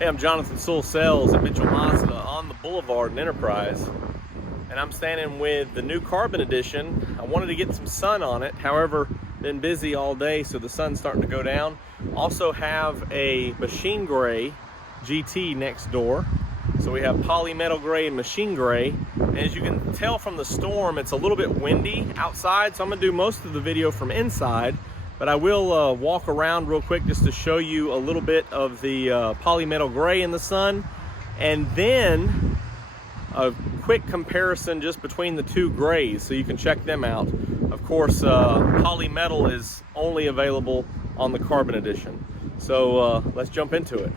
Hey, I'm Jonathan Sewell at Mitchell Mazda on the Boulevard in Enterprise, and I'm standing with the new Carbon Edition. I wanted to get some sun on it, however, been busy all day, so the sun's starting to go down. Also have a machine gray GT next door. So we have Polymetal Gray and Machine Gray. And as you can tell from the storm, it's a little bit windy outside, so I'm gonna do most of the video from inside. But I will walk around real quick just to show you a little bit of the Polymetal Gray in the sun. And then a quick comparison just between the two grays so you can check them out. Of course, Polymetal is only available on the Carbon Edition. So let's jump into it.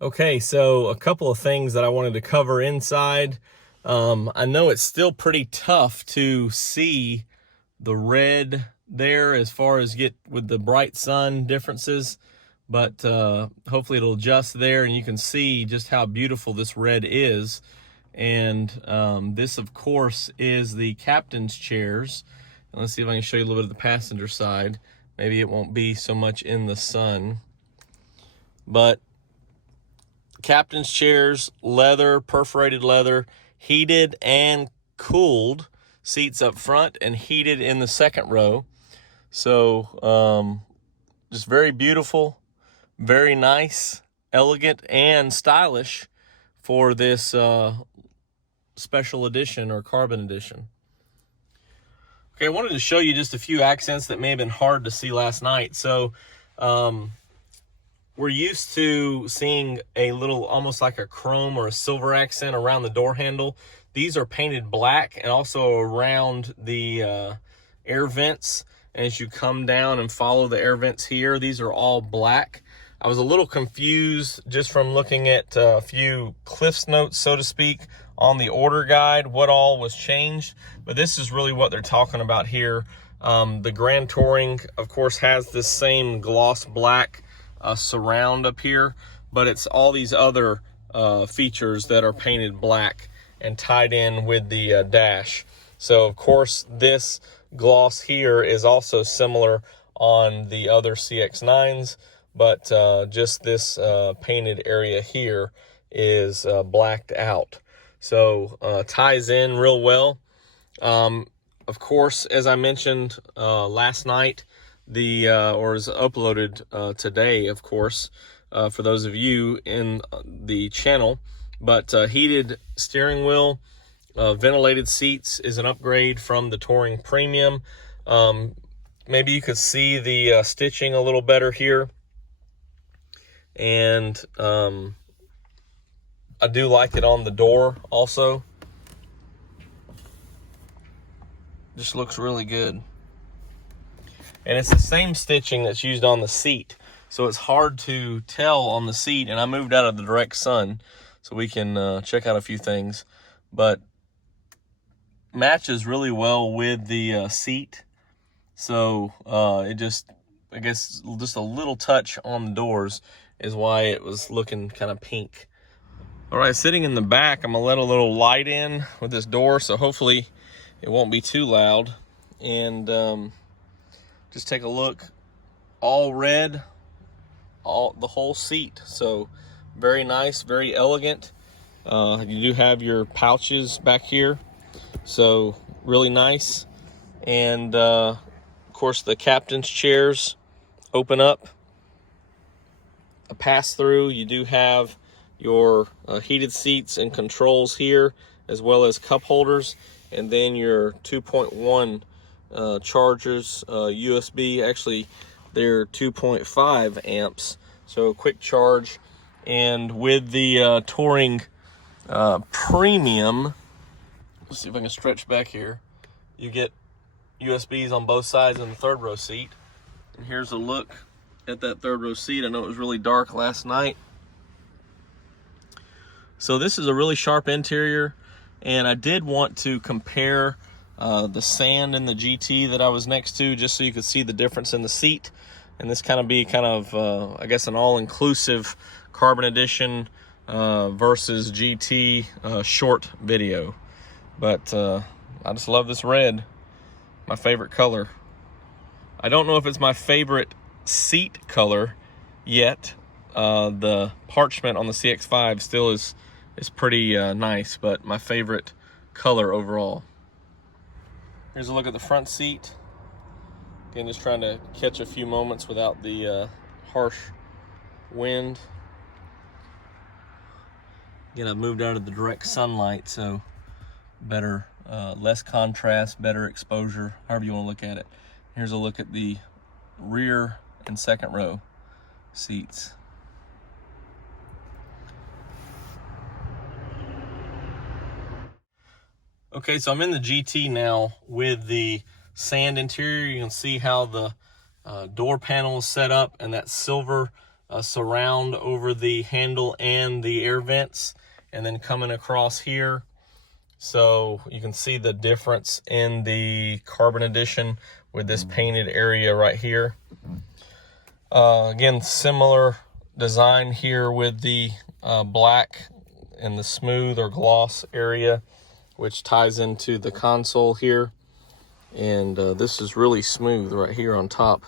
Okay, so a couple of things that I wanted to cover inside. I know it's still pretty tough to see the red there as far as get with the bright sun differences, but hopefully it'll adjust there and you can see just how beautiful this red is. And this, of course, is the captain's chairs. And let's see if I can show you a little bit of the passenger side. Maybe it won't be so much in the sun, but captain's chairs, leather, perforated leather, heated and cooled seats up front and heated in the second row. So just very beautiful, very nice, elegant, and stylish for this special edition or Carbon Edition. Okay, I wanted to show you just a few accents that may have been hard to see last night. So we're used to seeing a little, almost like a chrome or a silver accent around the door handle. These are painted black and also around the air vents. And as you come down and follow the air vents here, these are all black. I was a little confused just from looking at a few Cliff's notes, so to speak, on the order guide, what all was changed. But this is really what they're talking about here. The Grand Touring, of course, has this same gloss black surround up here, but it's all these other features that are painted black and tied in with the dash. So of course this gloss here is also similar on the other CX-9s, but just this painted area here is blacked out. So ties in real well. Of course, as I mentioned last night, or is uploaded today, of course, for those of you in the channel, but heated steering wheel, ventilated seats is an upgrade from the Touring Premium. Maybe you could see the stitching a little better here, and I do like it on the door also. Just looks really good. And it's the same stitching that's used on the seat, so it's hard to tell on the seat. And I moved out of the direct sun so we can check out a few things, but matches really well with the seat. So it just, I guess, just a little touch on the doors is why it was looking kind of pink. All right, sitting in the back, I'm gonna let a little light in with this door, so hopefully it won't be too loud. And just take a look, all red, the whole seat. So very nice, very elegant. You do have your pouches back here, so really nice. And of course the captain's chairs open up, a pass through. You do have your heated seats and controls here, as well as cup holders, and then your 2.1 chargers, USB. Actually, they're 2.5 amps, so quick charge. And with the Touring Premium, let's see if I can stretch back here, you get USBs on both sides in the third row seat. And here's a look at that third row seat. I know it was really dark last night. So this is a really sharp interior, and I did want to compare the sand in the GT that I was next to, just so you could see the difference in the seat. And this kind of I guess an all-inclusive Carbon Edition versus GT short video. But I just love this red, my favorite color. I don't know if it's my favorite seat color yet. The parchment on the CX-5 still is pretty nice, but my favorite color overall. Here's a look at the front seat. Again, just trying to catch a few moments without the harsh wind. Again, I've moved out of the direct sunlight, so better, less contrast, better exposure, however you want to look at it. Here's a look at the rear and second row seats. Okay, so I'm in the GT now with the sand interior. You can see how the door panel is set up, and that silver surround over the handle and the air vents, and then coming across here. So you can see the difference in the Carbon Edition with this painted area right here. Again, similar design here with the black and the smooth or gloss area, which ties into the console here. And this is really smooth right here on top.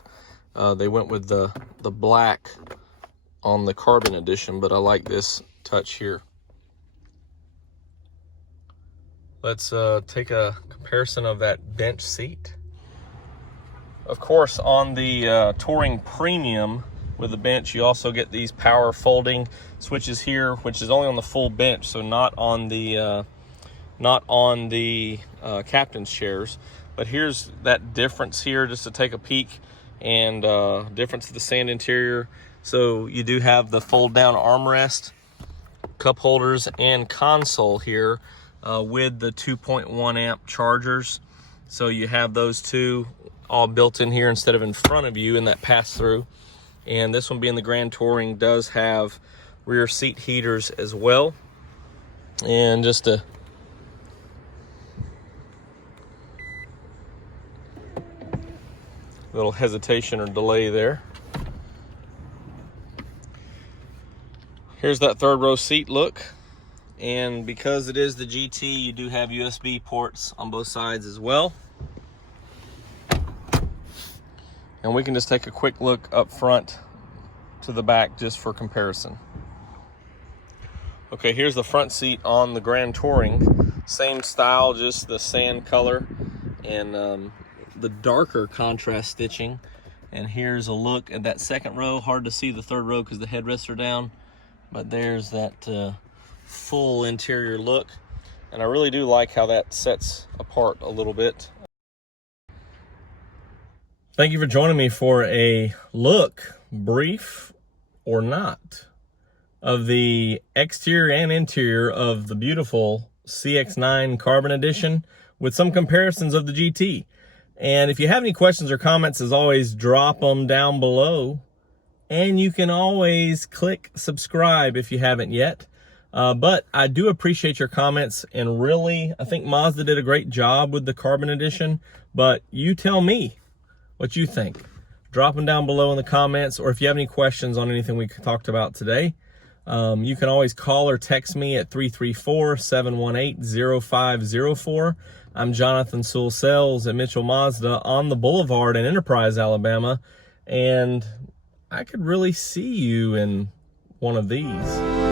They went with the black on the Carbon Edition, but I like this touch here. Let's take a comparison of that bench seat. Of course, on the Touring Premium with the bench, you also get these power folding switches here, which is only on the full bench, so not on the captain's chairs. But here's that difference here, just to take a peek, and difference of the sand interior. So you do have the fold down armrest, cup holders, and console here with the 2.1 amp chargers. So you have those two all built in here instead of in front of you in that pass through. And this one, being the Grand Touring, does have rear seat heaters as well. And just a little hesitation or delay there. Here's that third row seat look. And because it is the GT, you do have USB ports on both sides as well. And we can just take a quick look up front to the back just for comparison. Okay, here's the front seat on the Grand Touring. Same style, just the sand color and the darker contrast stitching. And here's a look at that second row. Hard to see the third row because the headrests are down, but there's that full interior look. And I really do like how that sets apart a little bit. Thank you for joining me for a look, brief or not, of the exterior and interior of the beautiful CX-9 Carbon Edition with some comparisons of the GT. And if you have any questions or comments, as always, drop them down below. And you can always click subscribe if you haven't yet. But I do appreciate your comments, and really, I think Mazda did a great job with the Carbon Edition. But you tell me what you think. Drop them down below in the comments, or if you have any questions on anything we talked about today, you can always call or text me at 334-718-0504. I'm Jonathan Sewell at Mitchell Mazda on the Boulevard in Enterprise, Alabama, and I could really see you in one of these.